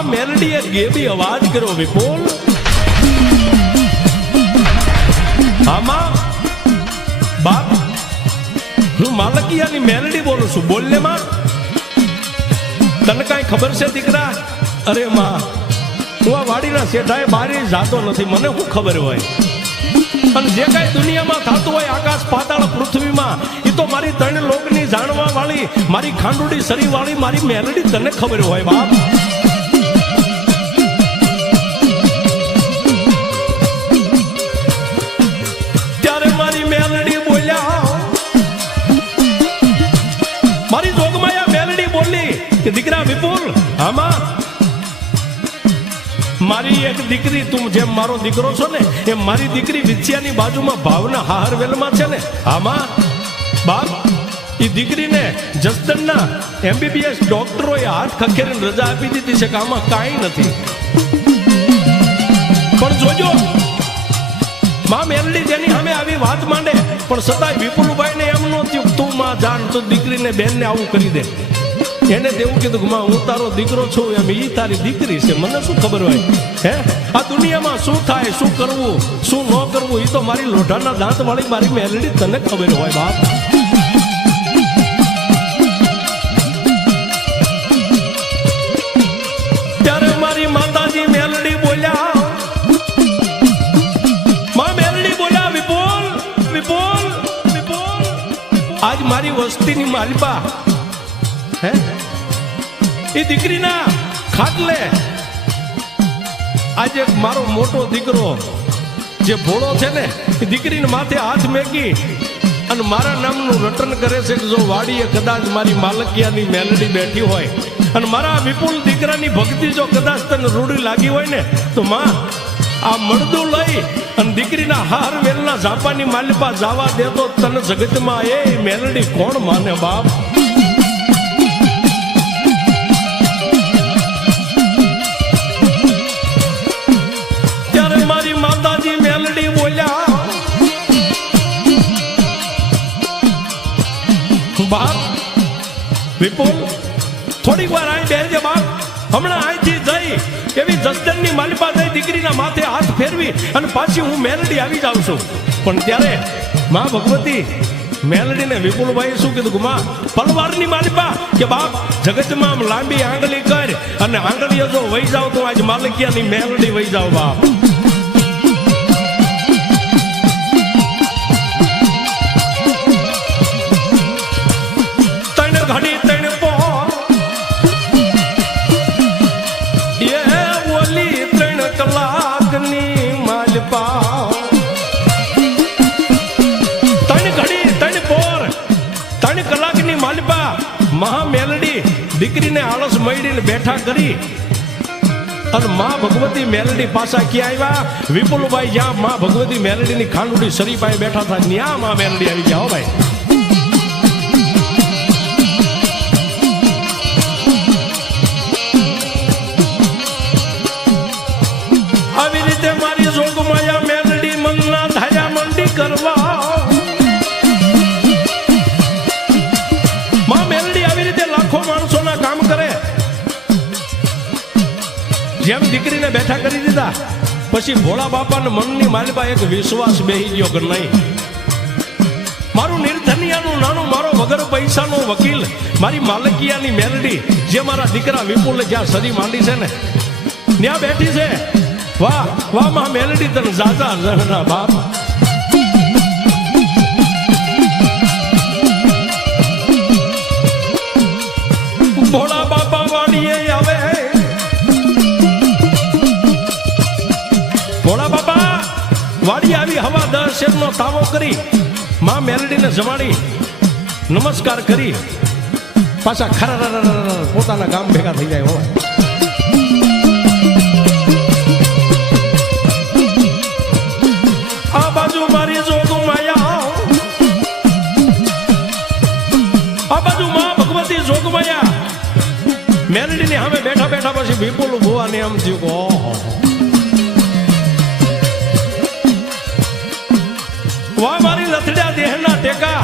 મેલડીએ ગેબી અવાજ કર્યો વિપુલ. આમાં બાપ હું માલકિયાની મેલડી બોલું છું. બોલ ને માં, તને કાંઈ ખબર છે દીકરા? અરે માં, હું આ વાડીના શેઠાએ બારી જાતો નથી, મને શું ખબર હોય? અને જે કાંઈ દુનિયામાં થતું હોય આકાશ પાતાળ પૃથ્વીમાં, એ તો મારી ત્રણ લોકની જાણવા વાળી, મારી ખાંડુડી સરી વાળી મારી મેલડી તને ખબર હોય બાપ. ત્યારે મારી મેલડી બોલ્યા, મારી જોગમાયા મેલડી બોલી કે દીકરા વિપુલ, આમાં મારી એક દીકરી, તું જેમ મારો દીકરો છો ને એમ મારી દીકરી વિછિયાની બાજુમાં ભાવના હાહરવેલમાં છે ને. આમાં બાપ, એ દીકરીને જસદણના MBBS ડોક્ટરોએ હાથ ખખેરીને રજા આપી દીધી છે કે આમાં કાંઈ નથી. પણ જોજો માં મેલડી જેની સામે આવી વાત માંડે, પણ છતાંય વિપુલભાઈને એમ નો થયું તું માં જાણ, તું દીકરીને બેનને આવું કરી દે. એને તેવું કીધું કે માં હું તારો દીકરો છું, એમ ઈ તારી દીકરી છે, મને શું ખબર હોય? હે, આ દુનિયામાં શું થાય, શું કરવું, શું ન કરવું, એ તો મારી લોઢાના દાંત વાળી મારી મેલડી તને ખબર હોય બાપ. ત્યારે મારી માતાજી મેલડી બોલ્યા, માં મેલડી બોલ્યા, વિપુલ વિપુલ વિપુલ, આજ મારી વસ્તીની માલપા હે એ દીકરીના ખાટલે આજે મારો મોટો દીકરો જે ભોળો છે ને, એ દીકરીને માથે હાથ મેકી અને મારા નામનું રટન કરે છે કે જો વાડીએ કદાચ મારી માલકિયાની મેલડી બેઠી હોય અને મારા વિપુલ દીકરાની ભક્તિ જો કદાચ તને રૂડી લાગી હોય ને, તો માં આ મળદું લઈ અને દીકરીના હાર વેલના ઝાપાની માલપા જવા દે તો તને જગતમાં એ મેલડી કોણ માને બાપ. માતાજી મેલડી બોલ્યા, બાપ વિપુલ થોડીક વાર અહીં બેસજે બાપ, હમણાં અહીંથી જઈ એવી જસદણની માલિપા જઈ દીકરીના માથે હાથ ફેરવી અને પાછી હું મેલડી આવી જાઉં છું. પણ ત્યારે માં ભગવતી મેલડીને વિપુલભાઈ શું કીધું, માં પલવારની માલિપા કે બાપ જગતમાં આમ લાંબી આંગળી કર અને આંગળીઓ જો વહી જાવ તો આજ માલકિયાની મેલડી વહી જાવ બાપ. ઘડી તણ પો એ ઓલી 3 કલાકની માલપા, 3 ઘડી 3 પોર 3 કલાકની માલપા મહા મેલડી દીકરીને આળસ મળીને બેઠા કરી અને માં ભગવતી મેલડી પાછા ક્યાં આવ્યા? વિપુલભાઈ જ્યાં માં ભગવતી મેલડીની ખાંડુડી સરી પાસે બેઠા હતા ત્યાં માં મેલડી આવી ગયા. હો ભાઈ, આવી રીતે મારી જોગમાયા મેલડી મનના ધાર્યા મંડી કરવા. માં મેલડી આવી રીતે લાખો માણસોના કામ કરે. જેમ દીકરીને બેઠા કરી દીધા પછી ભોળા બાપાના મનની માલપા એક વિશ્વાસ બેહી ગયો કે નહીં, મારું નિર્ધનિયાનું નાનું, મારો વગર પૈસાનો વકીલ, મારી માલકિયાની મેલડી જે મારા દીકરા વિપુલે જ્યાં સરી માંડી છે ને ત્યાં બેઠી છે. વાહ વાહ માં મેલડી તને જાજા જણના બાપ. ભોળા બાપા વાડીએ આવે, ભોળા બાપા વાડી આવી હવા 10 શેરનો તાવો કરી માં મેલડીને જમાડી નમસ્કાર કરી પાછા ખરા પોતાના ગામ ભેગા થઈ જાય. હોય આ બાજુ મારી જોગમાયા, આ બાજુ માં ભગવતી જોગમાયા મેલડીની સામે બેઠા બેઠા પછી વિપુલ ભુવાને એમ થયું કે ઓહો, વાહ મારી લથડ્યા દેહના ટેકા,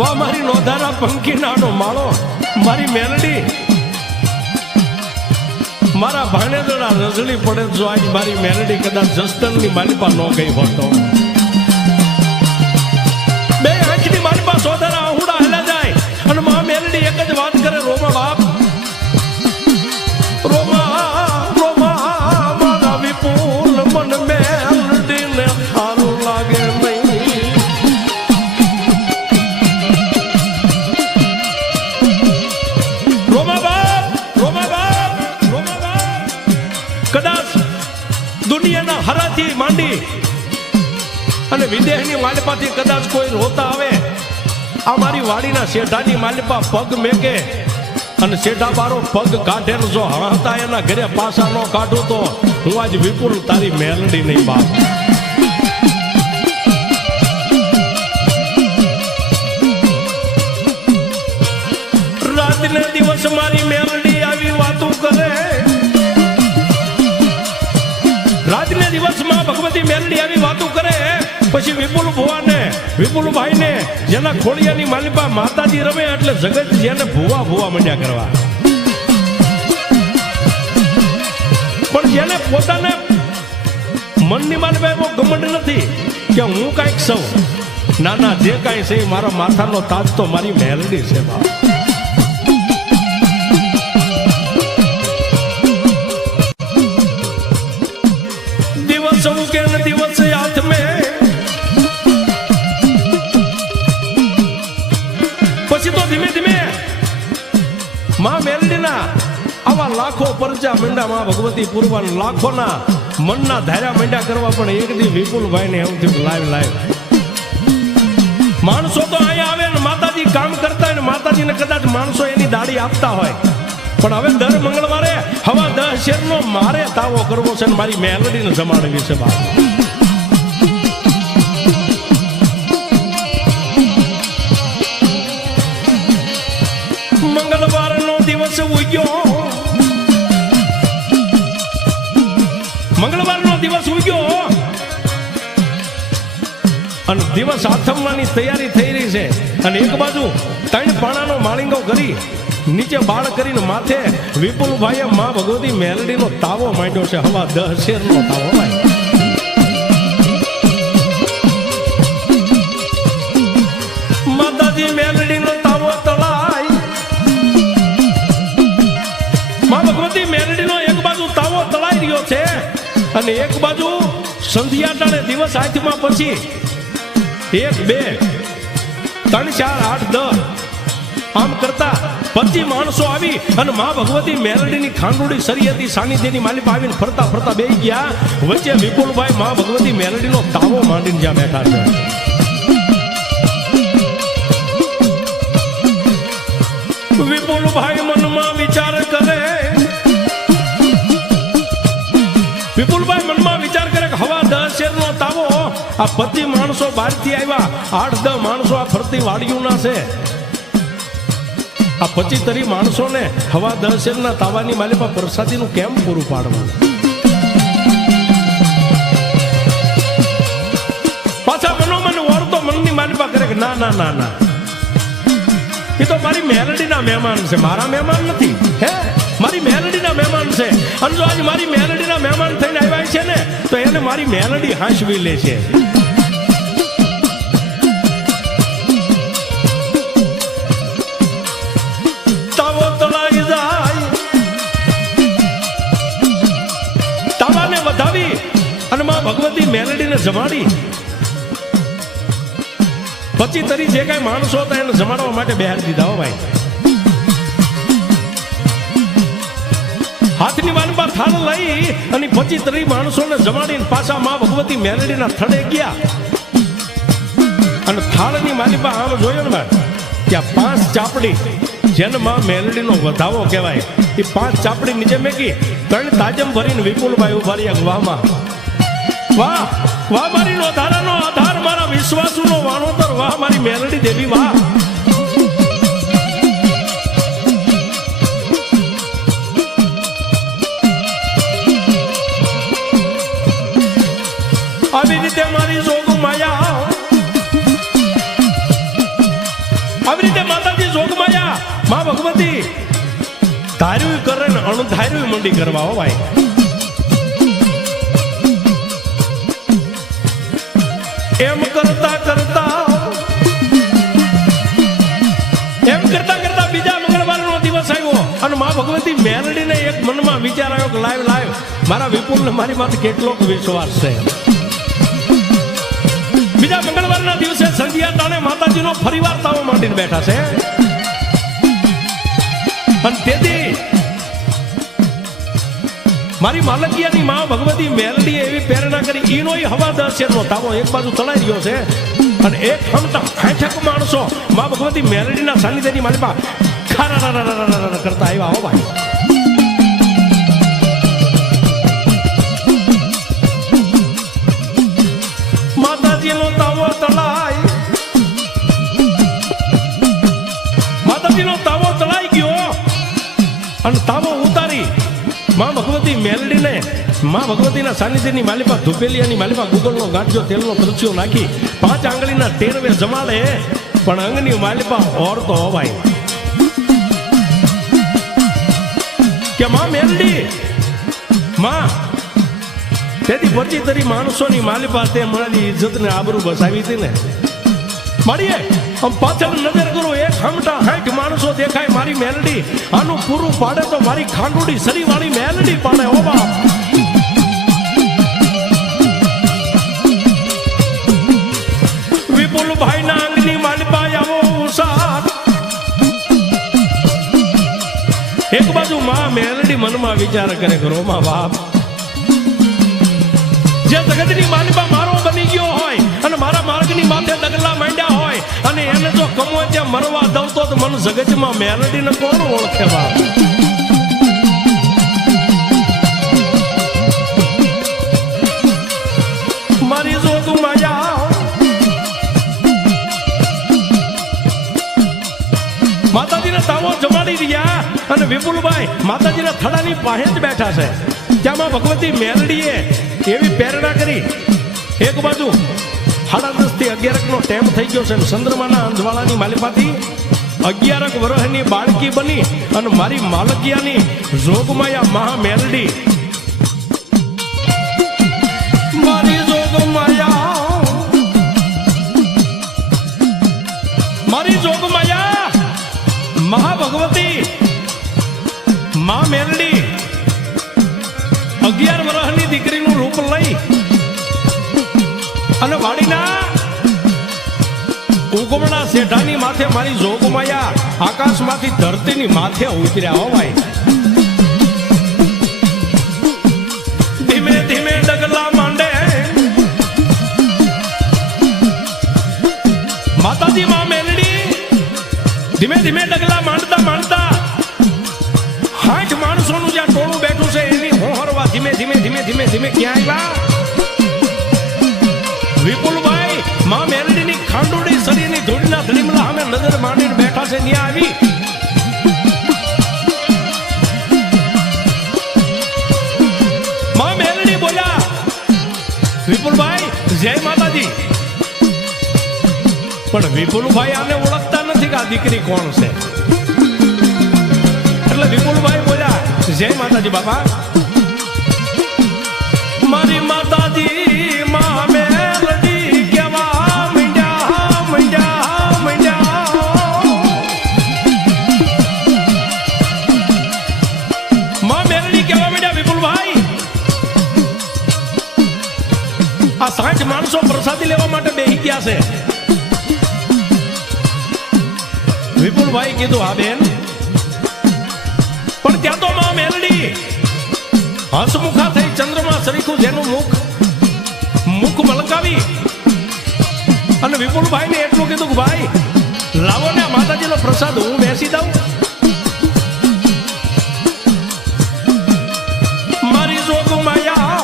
વાહ મારી નોંધાના પંખી નાનો માળો, મારી મેલડી મારા ભાણેજડા રજળી પડે જો આજ મારી મેલડી કદાચ જસદણની માલિપા ન ગઈ હોતો. બે આંખની માલિપા સોદરા આહુડા હેલા જાય અને મા મેલડી એક જ વાત કરે, રોમા બાપ, રોમા રોમા મારા વિપુલ મન મેલડીને સારું લાગે નહીં. રોમા બાપ, રોમા બાપ, રોમા બાપ. કદાચ દુનિયાના હરાથી માંડી અને વિદેહની માલિપાથી કદાચ કોઈ રોતા આવે, આ મારી વાડીના શેઠાની માલિપા પગ મેકે અને શેઠા બારો પગ કાઢે, જો હતા એના ઘરે પાછા ન કાઢું તો હું આજ વિપુલ તારી મેલડી નહીં બાપ. રાતને દિવસ મારી મેલડી આવી વાતો કરે, રાતને દિવસ માં ભગવતી મેલડી આવી વાતો કરે. પછી વિપુલ ભુવાને, વિપુલભાઈ ને જેના ખોડિયાની માલિપા માતાજી રમે એટલે જગત જેને ભુવા ભુવા મંડ્યા કરવા. પણ જેને પોતાને મનની માલિપા એવો ઘમંડ નથી કે હું કાંઈક સૌ, ના ના, જે કાંઈ છે મારા માથાનો તાજ તો મારી મેલડી છે બાપ. દિવસ ઉગે ને દિવસ હાથ મેં, પછી તો ધીમે ધીમે માં મેલડીના આવા લાખો પરચા મંડા માં ભગવતી પૂરવાન લાખોના મનના ધાર્યા મંડા કરવા. પણ એક દી વિપુલભાઈ ને એવું થયું, લાઈવ લાઈવ માણસો તો અહીંયા આવે ને માતાજી કામ કરતા હોય ને માતાજીને કદાચ માણસો એની દાડી આપતા હોય, પણ હવે દર મંગળવારે હવા 10 શેરનો મારે તાવો કરવો છે ને મારી મેલડીને જમાડવી છે બાપ. મંગળવારનો દિવસ ઉગ્યો, મંગળવારનો દિવસ ઉગ્યો અને દિવસ આથમવાની તૈયારી થઈ રહી છે. અને એક બાજુ 3 પાણાનો માળીંગો કરી નીચે બાળ કરીને માથે વિપુલભાઈએ માં ભગવતી મેલડીનો તાવો માંડ્યો છે, હવા 10 શેરનો તાવો ભાઈ. માતાજી મેલડીનો તાવો તળાય, માં ભગવતી મેલડીનો એક બાજુ તાવો તળાઈ રહ્યો છે અને એક બાજુ સંધ્યા ટાણે દિવસ હાથમાં પછી 1 2 3 4 8 10 આમ કરતા 25 માણસો આવી અને માં ભગવતી મેલડીની ખાંડોડી સરિયતી સાનિધ્યની માલિપા આવીને ફરતા ફરતા બેસી ગયા. વચ્ચે વિપુલભાઈ માં ભગવતી મેલડીનો તાવો માંડીને જ્યાં બેઠા છે. વિપુલભાઈ મનમાં વિચાર કરે, વિપુલભાઈ મનમાં વિચાર કરે કે હવા 10 શેરનો તાવો, આ 25 માણસો બહારથી આવ્યા, 8-10 માણસો આ ફરતી વાડીઓના છે, આ 25-30 માણસોને હવા 10 શેરના તાવાની માલિપા પ્રસાદીનું કેમ પૂરું પાડવાનું? પાછા મનોમન ઓળતો મનની માલિપા કરે કે ના ના ના ના, એ તો મારી મેલડીના મહેમાન છે, મારા મહેમાન નથી. હે, મારી મેલડીના મહેમાન છે અને જો આજ મારી મેલડીના મહેમાન થઈને આવ્યા છે ને તો એને મારી મેલડી હાંસવી લે છે. તાવો તળાઈ જાય, તાવાને વધાવી અને માં ભગવતી મેલડીને જમાડી 25-30 જે કઈ માણસો હતા એને જમાડવા માટે બહાર દીધા. હો ભાઈ, હાથની વાનમાં થાળ લઈ અને 25-30 માણસોને જમાડીને પાછા માં ભગવતી મેલડીના થડે ગયા અને થાળની માલિપા આમ જોયો ને ભાઈ, ત્યાં 5 ચાપડી જેને માં મેલડીનો વધાવો કહેવાય, એ 5 ચાપડી નીચે મેકી 3 તાજમ ભરીને વિપુલભાઈ ઉભા રહ્યા. વાહમાં વાહ, વાહ મારી નો ધારાનો આધાર, મારા વિશ્વાસુનો વાણોતર, વાહ મારી મેલડી દેવી, વાહ. આવી રીતે મારી જોગ માયા, આવી રીતે માતાજી જોગ માયા માં ભગવતી ધાર્યું કરે ને અણધાર્યું મંડી કરવા હો ભાઈ. એમ કરતા કરતા બીજા મંગળવારનો દિવસ આવ્યો અને મા ભગવતી મેલડીને એક મનમાં વિચાર આવ્યો કે લાઈવ મારા વિપુલને મારી માથે કેટલોક વિશ્વાસ છે. બીજા મંગળવારના દિવસે સંધ્યા ટાણે માતાજીનો ફરીવાર તાવો માંડીને બેઠા છે. અને તેથી મારી માલકિયાની મા ભગવતી મેલડીએ એવી પ્રેરણા કરી ઈનોય હવા 10 શેરનો તાવો એક બાજુ તળાઈ રહ્યો છે અને એક હમતા 60 માણસો મા ભગવતી મેલડીના સાનિધ્યની માલિપા ખારા કરતા આવ્યા હો ભાઈ. માતાજીનો તાવો તળાઈ, માતાજીનો તાવો તળાઈ ગયો અને તાવો ઉતારી મા ભગવતી મેલડીને મા ભગવતીના સાનિધ્યની માલિપા ધુપેલિયાની માલિપા ગુગળનો ગાંઠિયો તેલનો તરસ્યો નાખી 5 આંગળીના ટેરવે જમાડે પણ અંગની માલિપા ઓરતો હોવાય કે માં મેલડી માં તેથી પછી તરી માણસોની માલિપા તે મારી ઇજ્જતને આબરૂ બસાવી હતી ને મળીએ આમ પાછળ નજર કરો 160 માણસો દેખાય મારી મેલડી આનું પૂરું પાડે તો મારી ખાંડુડી સરી વાળી મેલડી પાડે હો બાપ. વિપુલભાઈ ના અંગની માલિપા આવો ઉસાદ એક બાજુ માં મેલડી મનમાં વિચાર કરે કરો માં બાપ જે જગતની માલિપા મારો બની ગયો હોય અને મારા માર્ગની માથે ડગલા માંડ્યા હોય અને એને જો કમો ત્યાં મરવા દઉં તો મન જગતમાં મેલડીને કોણ ઓળખે બાપ. મારી જોગું માયા માતાજીને તાવો જમાડી રહ્યા અને વિપુલભાઈ માતાજીના થડાની પાસે જ બેઠા છે. ત્યાંમાં ભગવતી મેલડીએ એવી પ્રેરણા કરી એક બાજુ 10:30 થી 11 નો ટાઈમ થઈ ગયો છે. ચંદ્રમાના અંજવાળાની માલિપાથી 11 વર્ષની બાળકી બની અને મારી માલકિયાની જોગમાયા મહા મેલડી મારી જોગમાયા મારી જોગમાયા મહા ભગવતી મા મેલડી 11 વર્ષની દીકરીનું રૂપ લઈ અને વાડીના ઉગમણા શેઠાની માથે મારી જોગમાયા આકાશમાંથી ધરતીની માથે ઉતર્યા હો ભાઈ. ધીમે ધીમે ડગલા માંડે માતાજી માં મેલડી ધીમે ધીમે ડગલા માંડતા 60 માણસોનું જ્યાં ટોળું બેઠું છે એની હોહરવા ધીમે ધીમે ક્યાં આવ્યા વિપુલભાઈ માં મેલડીની ખાંડોડી શરીરની ધૂળના ધડીમલા અમે નજર માંડીને બેઠા છે ત્યાં આવી માં મેલડી બોલ્યા વિપુલભાઈ જય માતાજી. પણ વિપુલભાઈ આને ઓળખતા નથી કે આ દીકરી કોણ છે એટલે વિપુલભાઈ બોલ્યા જય માતાજી બાપા. મારી માતાજી માં મેલડી કેવા મંડ્યા માં મેલડી કેવા મંડ્યા વિપુલભાઈ. આ 60 માણસો પ્રસાદી લેવા માટે બેહી ગયા છે. વિપુલભાઈ કીધું હા બેન પણ ત્યાં તો માં મેલડી હસમુખા થઈ ચંદ્રમાં સરીખું જેનું મુખ મલકાવી અને વિપુલભાઈ ને એટલું કીધું કે ભાઈ લાવો ને માતાજીનો પ્રસાદ હું બેસી દઉં. મારી જોગમાયા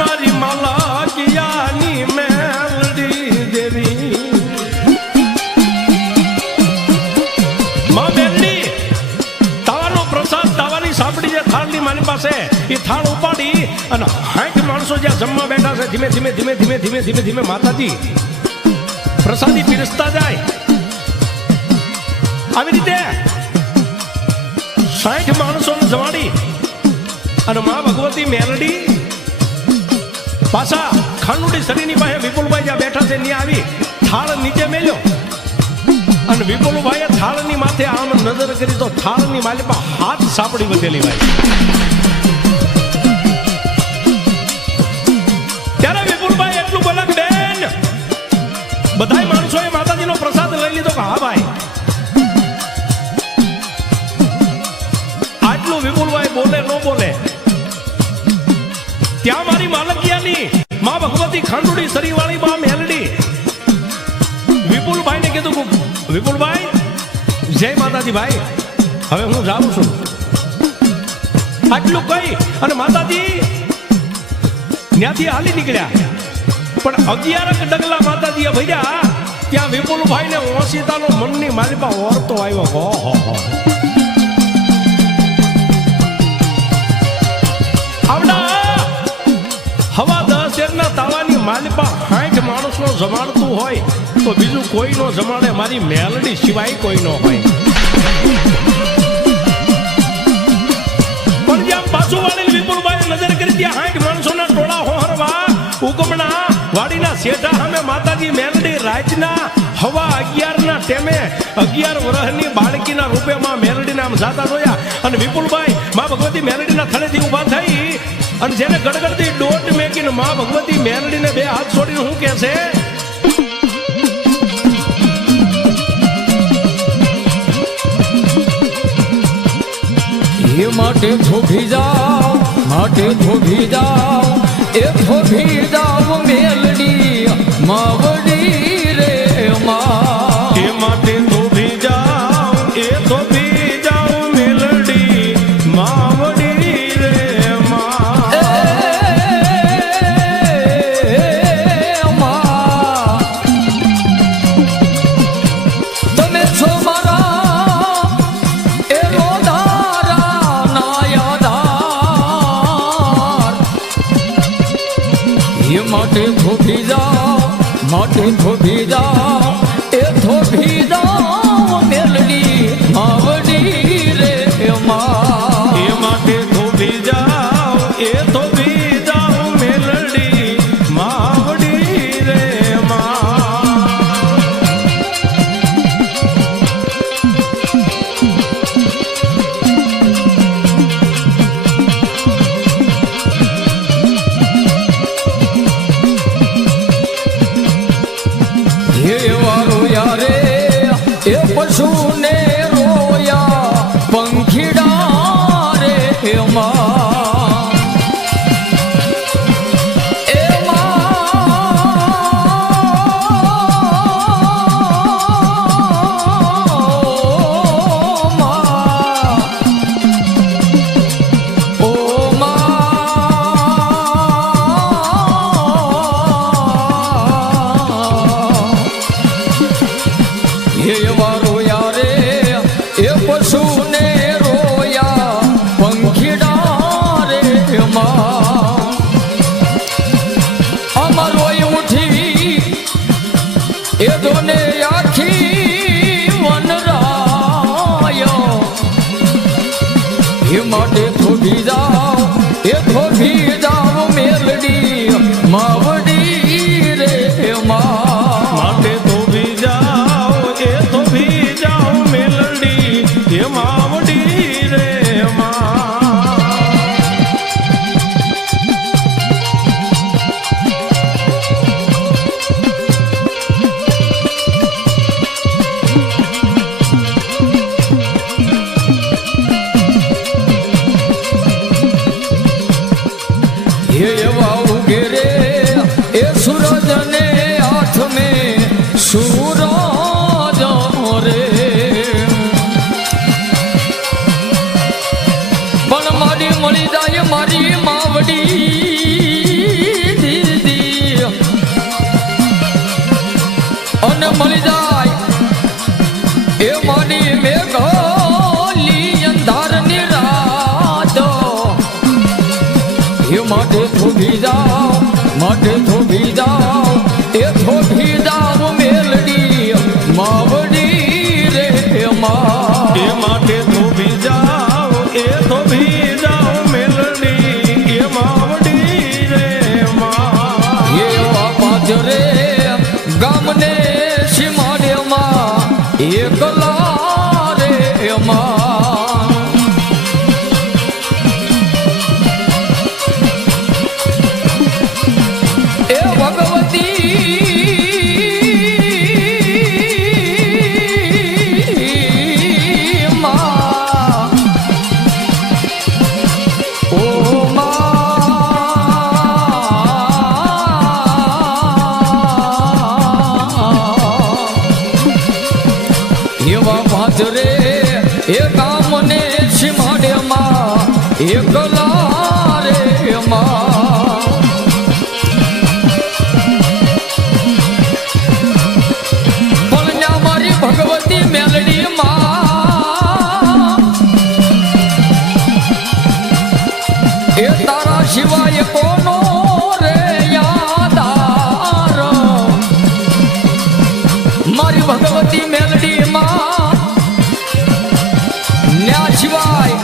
મારી માલકિયાની મેલડી દેવી માં મેલડી તાવાનો પ્રસાદ તાવાની સાપડી જે થાળની મારી પાસે એ થાળ ઉપાડી અને 60 માણસો જ્યાં જમવા બેઠા છે ધીમે ધીમે માતાજી પ્રસાદી પીરસતા જાય. આવી રીતે 60 માણસોને જમાડી અને માં ભગવતી મેલડી પાછા ખાંડુડી શરીરની પાસે વિપુલભાઈ જ્યાં બેઠા છે ત્યાં આવી થાળ નીચે મેલ્યો અને વિપુલભાઈએ થાળની માથે આમ નજર કરી તો થાળની માલિપા હાથ સાપડી વધેલી ભાઈ. ત્યારે વિપુલભાઈ એટલું બોલા બેન બધા માણસોએ માતાજીનો પ્રસાદ લઈ લીધો કે હા ભાઈ. આટલું વિપુલભાઈ બોલે ન બોલે ત્યાં મારી માલકિયાની માં ભગવતી ખાંડુડી સરીવાળી માં મેલડી વિપુલભાઈ ને કીધું વિપુલભાઈ જય માતાજી ભાઈ હવે હું જાઉં છું. આટલું કઈ અને માતાજી ત્યાંથી હાલી નીકળ્યા પણ 11 ડગલા માતાજીએ ભર્યા ત્યાં વિપુલભાઈ ને ઓશિતાનો મનની માલિપા ઓરતો આવ્યો. આવડા હવા 10 શેરના તાવાની માલિપા 60 માણસનો જમાડતું હોય તો બીજું કોઈ નો જમાડે મારી મેલડી સિવાય કોઈ નો હોય. પણ જ્યાં પાછું વાળેલ વિપુલભાઈ નજર કરી ત્યાં 60 માણસોના ટોળા હોહરવા ઉગમણા વાડીના શેઠા સામે માતાજી મેલડી રાતના હવા 11ના ટેમે 11 વર્ષની બાળકીના રૂપે માં મેલડીને આમ જાતા જોયા અને વિપુલભાઈ માં ભગવતી મેલડીના થળેથી ઊભા થઈ અને જેને ગડગડતી દોટ મેકીને માં ભગવતી મેલડીને 2 હાથ છોડીને શું કહે છે એ માટે થોભી જાઓ એ થોભી જાઓ મેલડી માવડી રે માં. એ માટે થોભી જાઓ એ થોભી જાઓ મેલડી માવડી રે માં. તમે છો મારા એ રોદારા નાયાદાર. એ માટે થોભી જાઓ એ થોભી જાઓ મેલડી માવડી રે માં. એ માટે થોભી જાઓ એ થોભી જાઓ મેલડી માવડી રે માં. એ વારો યારે એ પશુને રોયા પંખીડા રે માં. એ વારો યારે એ પશુને રોયા પંખીડા રે માં. અમારો ઉઠી એ દોને આખી વનરાયો. એ માટે થોભી જાઓ મેલડી માવડી રે માં. માટે થોભી જાઓ એ થોભી જાઓ મેલડી એ માવડી રે માં. એકલા રે માં પણ મારી ભગવતી મેલડી માં એ તારા સિવાય કોનો રે યાદાર મારી ભગવતી મેલડી માં ન્યા સિવાય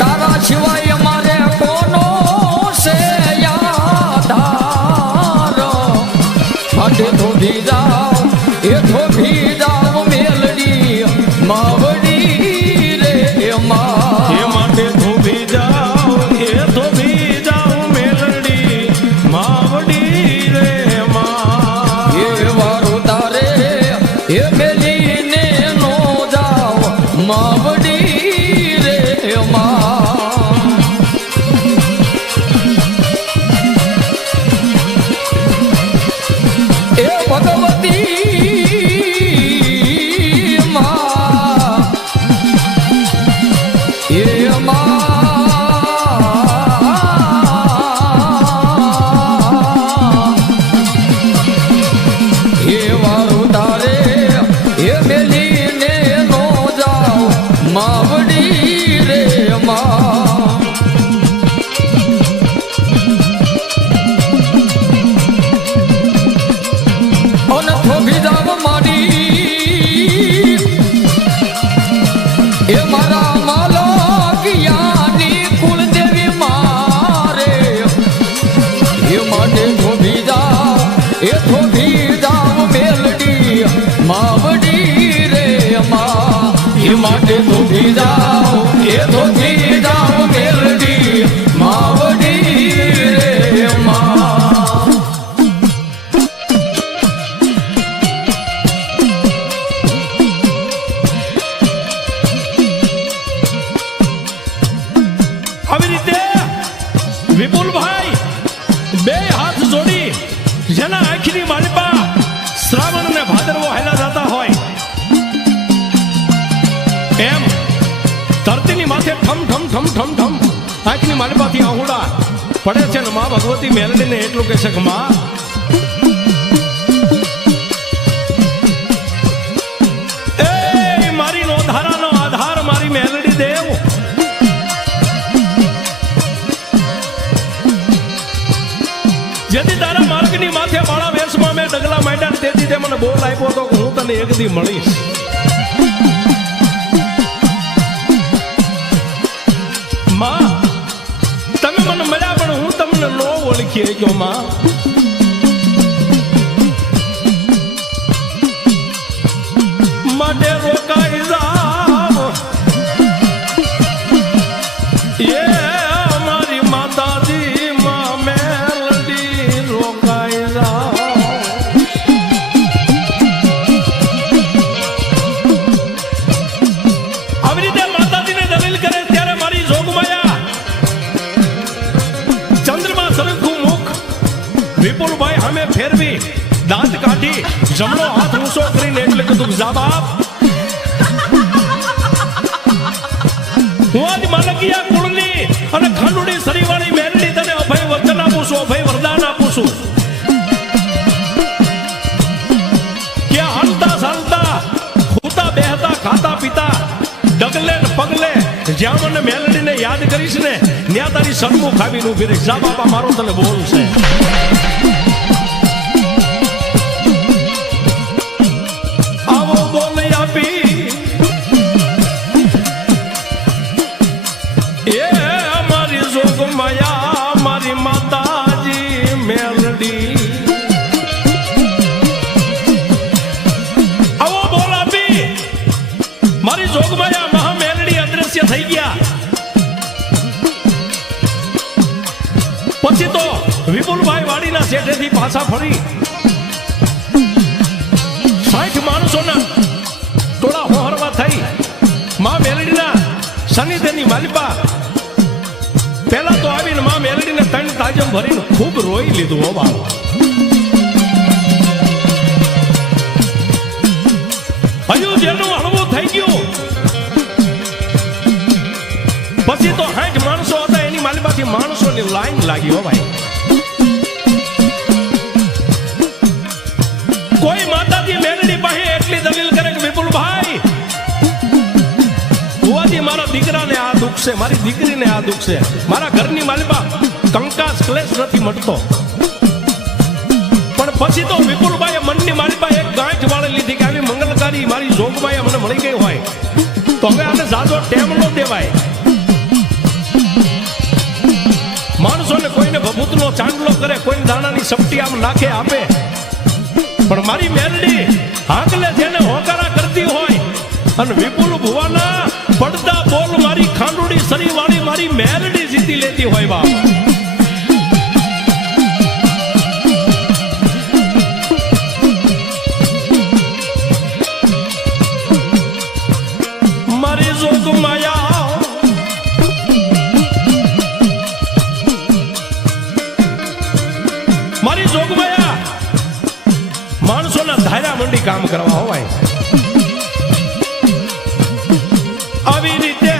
તારા સિવાય મારે કોનો છે યાદાર માટે થોભી જાઓ એ થોભી જાઓ મેલડી માવડી રે માં એ માટે થોભી જાઓ એ થોભી જાઓ મેલડી માવડી રે માં એ વારો તારે એ મેલીને નો જાઓ માવડી રે માં એ ભગવતી માં એ માં એ વારો તારે એ મેલીને નો જાઓ માવડી રે માં ઓન થોભી જાવ માડી એ મારા માલકિયાની કુળદેવી મારે એ માટે થોભી જાવ એ થોભી જાવ મેલડી માવડી રે માં એ માટે થોભી જાવ એ થોભી જાવ મેલડી માવડી રે માં આવી રીતે વિપુલભાઈ બે હાથ જોડી જેના આંખની માલિપા શ્રાવણ અને ભાદરવો હેલા જતા હોય એમ ધરતીની માથે ઠમ ઠમ ઠમ ઠમ ઠમ આંખની માલિપાથી આહુડા પડે છે ને મા ભગવતી મેલડીને એટલું કહેશે કે મા એ મારી નો ધારાનો આધાર મારી મેલડી દેવ જેથી તારા માર્ગની માથે માળા વેશમાં મેં ડગલા માંડ્યા તેથી તે મને બોલ આપ્યો હતો કે હું તને એક દી મળીશ માં તમે મને મળ્યા પણ હું તમને નો ઓળખી ગયો માં માટે રોકાઈ જાવ એ અમારી માતાજી માં મેલડી રોકાઈ જાવ આવી રીતે માતાજીને દલીલ કરે ત્યારે મારી જોગમાયા ચંદ્રમા સરખું મુખ વિપુલભાઈ સામે ફેરવી દાંત કાઢી જમણો હાથ ઊંચો કરીને એટલે કીધું જા બાપ હું આજ માલકિયા કુળની અને ખંડુડી સરીવાળી મેલડી તને અભય વચન આપું છું અભય વરદાન આપું છું કે હાલતા ચાલતા ખૂતા બેહતા ખાતા પીતા ડગલે ને પગલે જ્યાં મને મેલડીને યાદ કરીશ ને ત્યાં તારી સન્મુખ આવીને ઉભી રહીશ જા બાપા મારો તને બોલ છે આવો બોલ આપી એ અમારી જોગમાયા મારી માતાજી મેલડી આવો બોલ આપી મારી જોગમાયા મહા મેલડી અદ્રશ્ય થઈ ગયા પછી તો વિપુલભાઈ વાડીના શેઠેથી પાછા ફરી 60 માણસોના ટોળા હોહરવા થઈ મા મેલડીના સનિધેની માલિપા પહેલા તો આવીને મા મેલડીને 3 તાજમ ભરીને ખૂબ રોઈ લીધું હો બાપ હજુ જેનું હળવું થઈ ગયું પછી તો 60 માણસો માલિબાથી માણસોની લાઈન લાગી હો ભાઈ. કોઈ માતાજી મેલડી પાસે એટલી દલીલ કરે કે વિપુલભાઈ ભુવાજી મારા દીકરાને આ દુઃખ છે, મારી દીકરીને આ દુઃખ છે, મારા ઘરની માલિબા કંકાસ ક્લેશ નથી મટતો. પણ પછી તો વિપુલભાઈએ મનની માલિબા એક ગાંઠ વાળી લીધી કે આવી મંગલકારી મારી જોગમાયા મને મળી ગઈ હોય તો હવે આને જાજો ટેમ ન દેવાય. માણસોને કોઈને ભભૂતનો ચાંદલો કરે, કોઈને દાણાની સપટી આમ નાખે આપે, પણ મારી મેલડી હાકલે જેને હોકારા કરતી હોય અને વિપુલ ભુવાના પડદા બોલ મારી ખાંડુડી સરી વાળી મારી મેલડી જીતી લેતી હોય બાપ. મારી જોગ માયા મારી જોગ માયા માણસોના ધાર્યા મંડી કામ કરવા હોય. આવી રીતે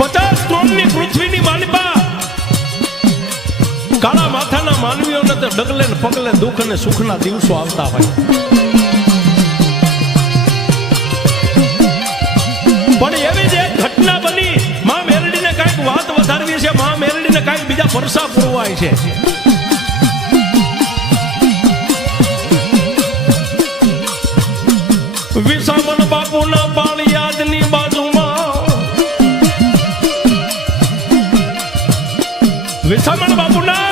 50 કરોડની પૃથ્વીની માલિબા કાળા માથાના માનવીઓને તો ડગલે ને પગલે દુઃખ અને સુખના દિવસો આવતા હોય. પણ એવી જ એક ઘટના બની, માં મેલડીને કાંઈક વાત વધારવી છે, માં મેલડીને કાંઈક બીજા પરસા પૂરવાય છે. વિસામણ બાપુના પાળિયાદની બાજુમાં વિસામણ બાપુના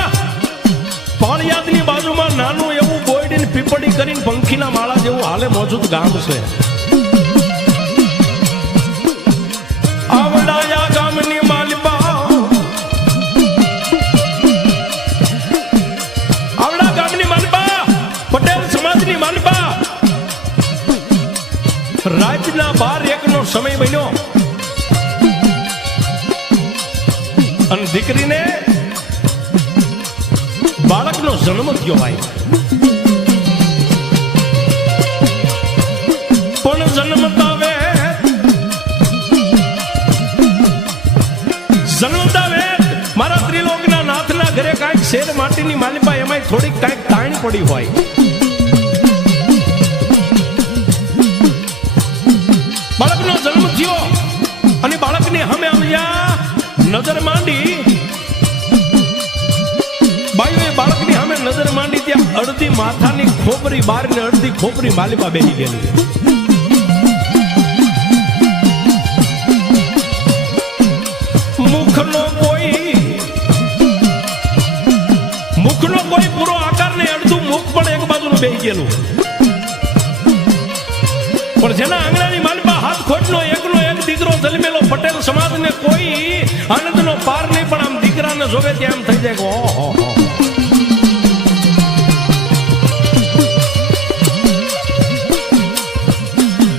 પાળિયાદની બાજુમાં નાનું એવું બોયડીને પીપળી કરીને પંખીના માળા જેવું હાલે મોજૂદ ગામ છે. આવડાયા ગામની માલિબા આવડા ગામની માલિબા પટેલ સમાજની માલિબા રાતના 12-1 સમય બન્યો અને દીકરીને બાળકનો જન્મ થયો ભાઈ. પણ જન્મતા વેત મારા ત્રિલોકના નાથના ઘરે કાંઈક શેર માટીની માલિબા એમાં થોડીક કાંઈક તાણ પડી હોય. બાળકનો જન્મ થયો અને બાળકની સામે આવ્યા નજર માંડી. બાયુએ બાળકની સામે નજર માંડી ત્યાં અડધી માથાની ખોપરી બહાર ને અડધી ખોપરી માલિબા બેસી ગયેલી. મુખનો કોઈ પૂરો આકાર ને અડધું મુખ પણ એક બાજુનું બેસી ગયેલું. પણ જેના આંગણાની માલિબા હાથ ખોટનો એકનો એક દીકરો જન્મેલો પટેલ સમાજને કોઈ આનંદનો પાર નહીં, પણ આમ દીકરાને જોવે ત્યાં એમ થઈ જાય કે ઓહો.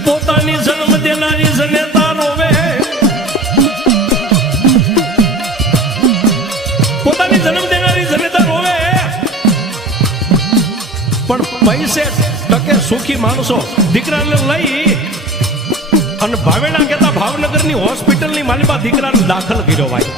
પોતાની જન્મ દેનારી જનેતા રોવે, પોતાની જન્મ દેનારી જનેતા રોવે, પણ પૈસે ટકે સુખી માણસો દીકરાને લઈ અને ભાવેણા કહેતા ભાવનગરની હોસ્પિટલની માલિબા દીકરાને દાખલ કર્યો ભાઈ.